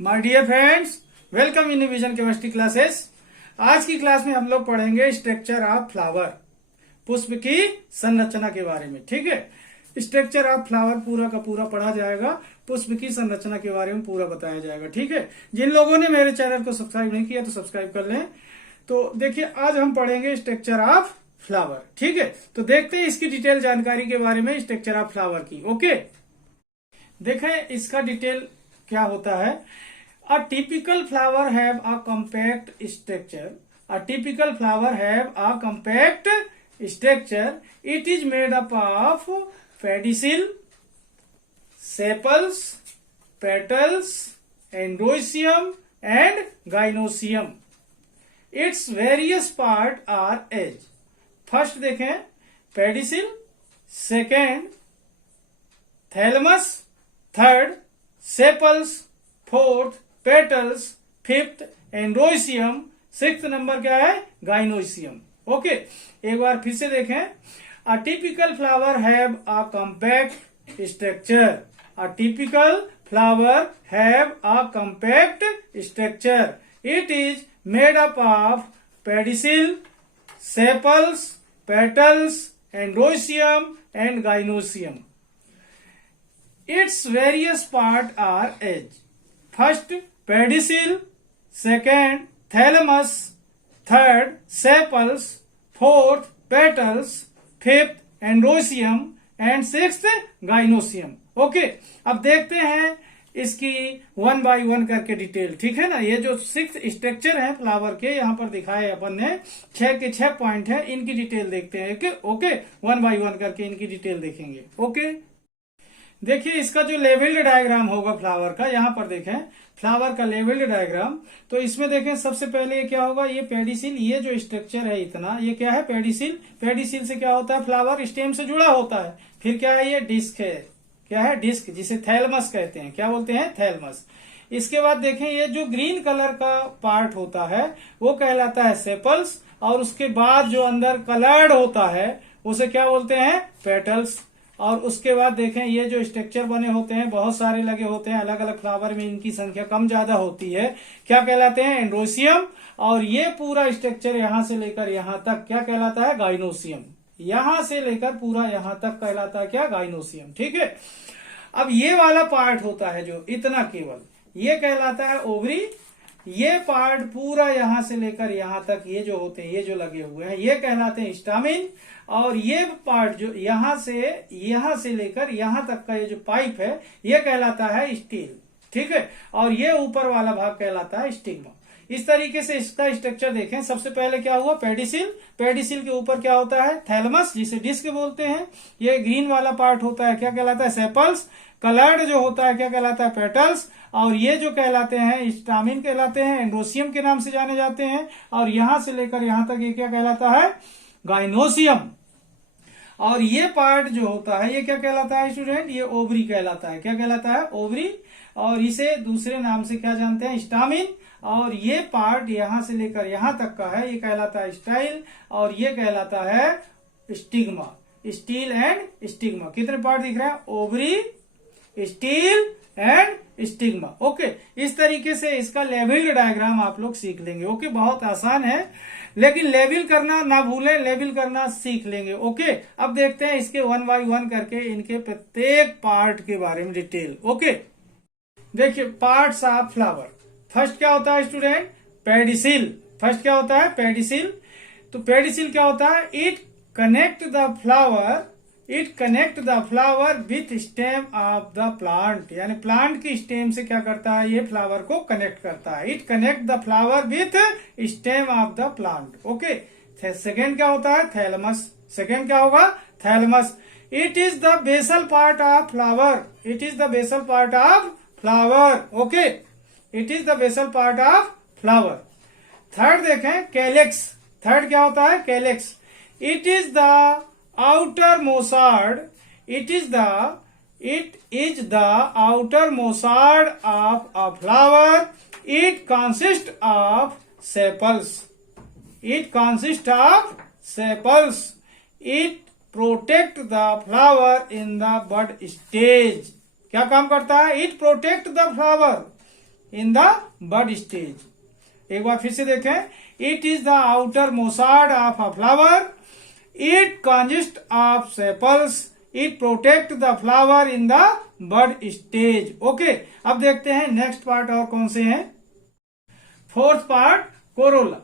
My dear friends, welcome in vision chemistry classes. आज की class में हम लोग पढ़ेंगे स्ट्रक्चर ऑफ फ्लावर, पुष्प की संरचना के बारे में। ठीक है, स्ट्रक्चर ऑफ फ्लावर पूरा का पूरा पढ़ा जाएगा, पुष्प की संरचना के बारे में पूरा बताया जाएगा। ठीक है, जिन लोगों ने मेरे चैनल को सब्सक्राइब नहीं किया तो सब्सक्राइब कर लें। तो देखिए, आज हम पढ़ेंगे स्ट्रक्चर ऑफ फ्लावर। ठीक है, तो देखते हैं इसकी डिटेल जानकारी के बारे में स्ट्रक्चर ऑफ फ्लावर की। ओके, देखें इसका डिटेल क्या होता है। A typical flower have a compact structure. A typical flower have a compact structure. It is made up of pedicel, sepals, petals, endoecium and gynoecium. Its various parts are as. First देखें pedicel, second thalamus, third sepals, fourth petals, fifth androecium, sixth number क्या है gynoecium. Okay, एक बार फिर से देखें। A typical flower have a compact structure. A typical flower have a compact structure. It is made up of pedicel, sepals, petals, androecium and gynoecium. Its various parts are as. First pedicel, second thalamus, third sepals, fourth petals, fifth endoecium and sixth gynoecium. Okay, अब देखते हैं इसकी one by one करके detail. ठीक है ना, ये जो 6 स्ट्रक्चर है फ्लावर के यहाँ पर दिखाए अपन ने, 6 के 6 पॉइंट है, इनकी डिटेल देखते हैं। ओके, वन बाय वन करके इनकी डिटेल देखेंगे। ओके, देखिए इसका जो लेवल्ड डायग्राम होगा फ्लावर का, यहाँ पर देखें फ्लावर का लेवल्ड डायग्राम। तो इसमें देखें सबसे पहले ये क्या होगा, ये पेडिसिल, ये जो स्ट्रक्चर है इतना, ये क्या है पेडिसिल। पेडिसिल से क्या होता है, फ्लावर स्टेम से जुड़ा होता है। फिर क्या है, ये डिस्क है, क्या है डिस्क, जिसे थैलमस कहते हैं। क्या बोलते हैं, थैलमस। इसके बाद देखें ये जो ग्रीन कलर का पार्ट होता है वो कहलाता है सेपल्स, और उसके बाद जो अंदर कलर्ड होता है उसे क्या बोलते हैं, पेटल्स। और उसके बाद देखें ये जो स्ट्रक्चर बने होते हैं, बहुत सारे लगे होते हैं, अलग अलग फ्लावर में इनकी संख्या कम ज्यादा होती है, क्या कहलाते हैं, एंड्रोसियम। और ये पूरा स्ट्रक्चर यहां से लेकर यहां तक क्या कहलाता है, गाइनोसियम। यहां से लेकर पूरा यहां तक कहलाता है क्या, गाइनोसियम। ठीक है, अब ये वाला पार्ट होता है जो इतना केवल, ये कहलाता है ओवरी। ये पार्ट पूरा यहां से लेकर यहां तक ये जो होते हैं, ये जो लगे हुए हैं, ये कहलाते हैं स्टामिन। और ये पार्ट जो यहां से लेकर यहां तक का ये जो पाइप है, ये कहलाता है स्टील। ठीक है, और ये ऊपर वाला भाग कहलाता है स्टिग्मा। इस तरीके से इसका स्ट्रक्चर देखें। सबसे पहले क्या हुआ, पेडिसिल। पेडिसिल के ऊपर क्या होता है, थैलमस, जिसे डिस्क बोलते हैं। ये ग्रीन वाला पार्ट होता है, क्या कहलाता है, सेपल्स। कलर्ड जो होता है क्या कहलाता है, पेटल्स। और ये जो कहलाते हैं स्टामिन कहलाते हैं, एंड्रोसियम के नाम से जाने जाते हैं। और यहां से लेकर यहां तक ये क्या कहलाता है, गाइनोसियम। और ये पार्ट जो होता है ये क्या कहलाता है स्टूडेंट, ये ओवरी कहलाता है। क्या कहलाता है, ओवरी। और इसे दूसरे नाम से क्या जानते हैं, स्टामिन। और ये पार्ट यहां से लेकर यहां तक का है, ये कहलाता है स्टाइल। और ये कहलाता है स्टिग्मा, स्टील एंड स्टिग्मा। कितने पार्ट दिख रहे हैं, ovary, steel and stigma. Okay, इस तरीके से इसका लेवल डायग्राम आप लोग सीख लेंगे। ओके, बहुत आसान है, लेकिन लेवल करना ना भूलें, लेवल करना सीख लेंगे। ओके, अब देखते हैं इसके वन बाय वन करके इनके प्रत्येक पार्ट के बारे में डिटेल। ओके, देखिए पार्ट्स ऑफ फ्लावर। फर्स्ट क्या होता है स्टूडेंट, पेडिसिल। फर्स्ट क्या होता है, पेडिसिल। तो पेडिसिल क्या होता है, it connect the flower with stem of the plant. यानी प्लांट की स्टेम से क्या करता है, ये फ्लावर को कनेक्ट करता है। It connect the flower with stem of the plant. Okay, second क्या होता है, थैलमस। सेकेंड क्या होगा, thalamus. It is the basal part of flower. It is the basal part of flower. Okay, it is the basal part of flower. Third देखें, calyx. Third क्या होता है, calyx. It is the outer mossad. It is the outer mossad of a flower. It consists of sepals. It protect the flower in the bud stage. क्या काम करता है, it protect the flower in the bud stage. एक बार फिर से देखें, it is the outer मोसार्ड of a flower, it consist of sepals, it protect the flower in the bud stage. Okay, अब देखते हैं नेक्स्ट पार्ट और कौन से हैं। Fourth part, corolla.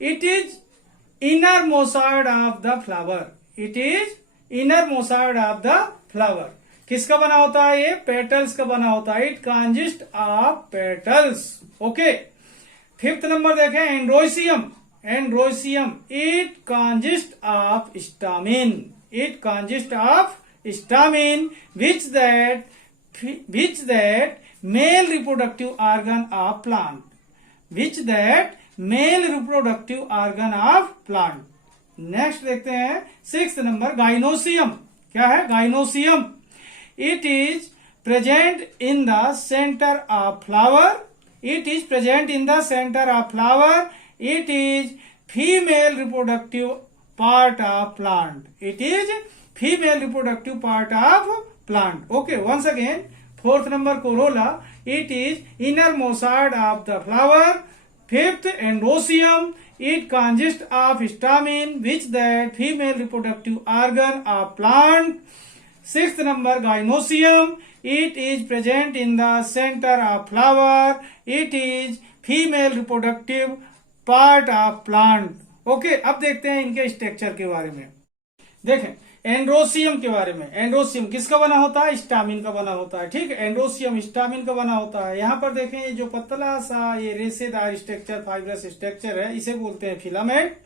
It is inner मोसार्ड of the flower, it is inner मोसार्ड ऑफ द फ्लावर। किसका बना होता है ये? पेटल्स का बना होता है। It consist of petals. Okay, fifth number देखें, androecium. Androecium, it consist of stamen, it consist of stamen which that male reproductive organ of plant, which that male reproductive organ of plant। Next देखते हैं sixth number, gynoecium. क्या है? Gynoecium, it is present in the centre of flower, it is present in the centre of flower, it is female reproductive part of plant, it is female reproductive part of plant. Okay, once again, fourth number, corolla, it is inner मोसार्ड of the flower. Fifth, androecium, it consists of stamen which that female reproductive organ of plant। Sixth number, gynoecium, it is present in the center of flower, it is female reproductive part of plant। Okay, अब देखते हैं इनके structure के बारे में। देखें androecium के बारे में। एंड्रोसियम किसका बना होता है? स्टामिन का बना होता है। ठीक है, एंड्रोसियम स्टामिन का बना होता है। यहाँ पर देखें, ये जो पतला सा ये रेशेदार स्ट्रक्चर, फाइब्रस स्ट्रक्चर है, इसे बोलते हैं फिलामेंट।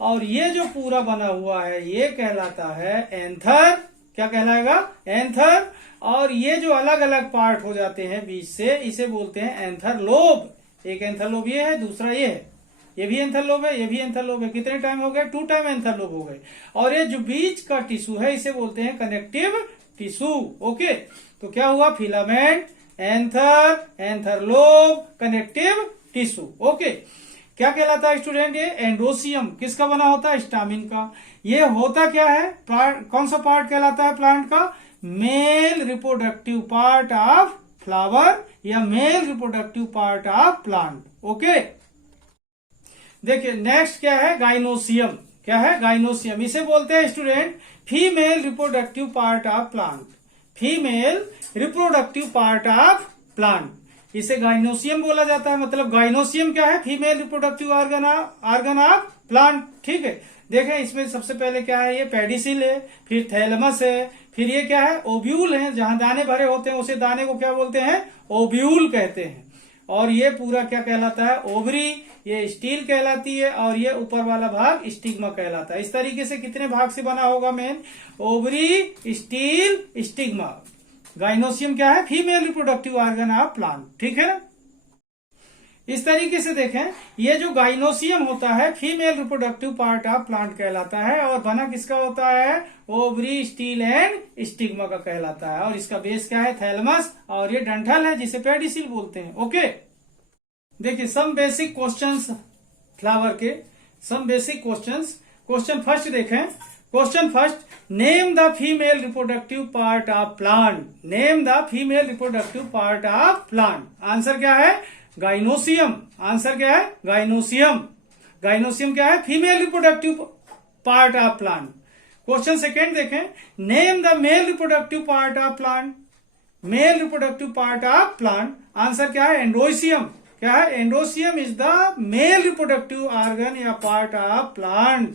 और ये जो पूरा बना हुआ है ये कहलाता है एंथर। क्या कहलाएगा? एंथर। और ये जो अलग अलग पार्ट हो जाते हैं बीच से, इसे बोलते हैं एंथर लोब। एक एंथर लोब ये है, दूसरा ये है, ये भी एंथर लोब है, ये भी एंथर लोब है। कितने टाइम हो गए? 2 टाइम एंथर लोब हो गए। और ये जो बीच का टिश्यू है इसे बोलते हैं कनेक्टिव टिश्यू। ओके, तो क्या हुआ? Filament, anther, anther lobe, connective tissue. Okay, क्या कहलाता है स्टूडेंट? ये एंड्रोसियम किसका बना होता है? स्टामिन का। ये होता क्या है? कौन सा पार्ट कहलाता है प्लांट का? Male reproductive part of flower या male reproductive part of plant. Okay, देखिए नेक्स्ट क्या है? गाइनोसियम। क्या है? गाइनोसियम, इसे बोलते हैं student female reproductive part of plant, female reproductive part of plant, इसे गाइनोसियम बोला जाता है। मतलब गाइनोसियम क्या है? Female reproductive organ of plant. ठीक है, देखें इसमें सबसे पहले क्या है? ये पेडिसिल है, फिर थैलमस है, फिर ये क्या है? ओव्यूल है, जहां दाने भरे होते हैं उसे दाने को क्या बोलते हैं? ओव्यूल कहते हैं। और ये पूरा क्या कहलाता है? ओवरी, ये स्टील कहलाती है, और ये ऊपर वाला भाग स्टिग्मा कहलाता है। इस तरीके से कितने भाग से बना होगा main? Ovary, steel, stigma. Gynoecium क्या है? Female reproductive organ of plant. ठीक है, इस तरीके से देखें, ये जो गाइनोसियम होता है female reproductive part of plant कहलाता है। और बना किसका होता है? ओवरी, स्टील एंड स्टिग्मा का कहलाता है। और इसका बेस क्या है? थैलमस। और ये डंठल है जिसे पेडिसिल बोलते हैं। ओके, देखिए सम बेसिक क्वेश्चंस फ्लावर के, some basic questions. Question first देखें। Question first, name the female reproductive part of plant, name the female reproductive part of plant. Answer क्या है? गाइनोसियम। आंसर क्या है? गाइनोसियम। गाइनोसियम क्या है? Female reproductive part of plant. Question second देखें, name the male reproductive part of plant, male reproductive part of plant. Answer क्या है? Androecium. क्या है? Androecium is the male reproductive organ या part of plant.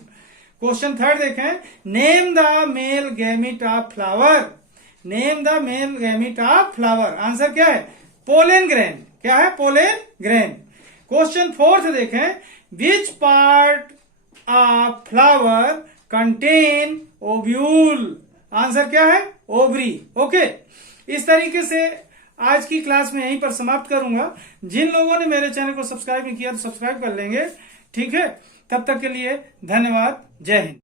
Question third देखें, name the male gamete of flower, name the male gamete of flower. Answer क्या है? Pollen grain. क्या है? Pollen grain. क्वेश्चन फोर्थ देखें, which part of flower contain ovule. Answer क्या है? Ovary. Okay, इस तरीके से आज की क्लास में यहीं पर समाप्त करूंगा। जिन लोगों ने मेरे चैनल को सब्सक्राइब नहीं किया तो सब्सक्राइब कर लेंगे। ठीक है, तब तक के लिए धन्यवाद। जय हिंद।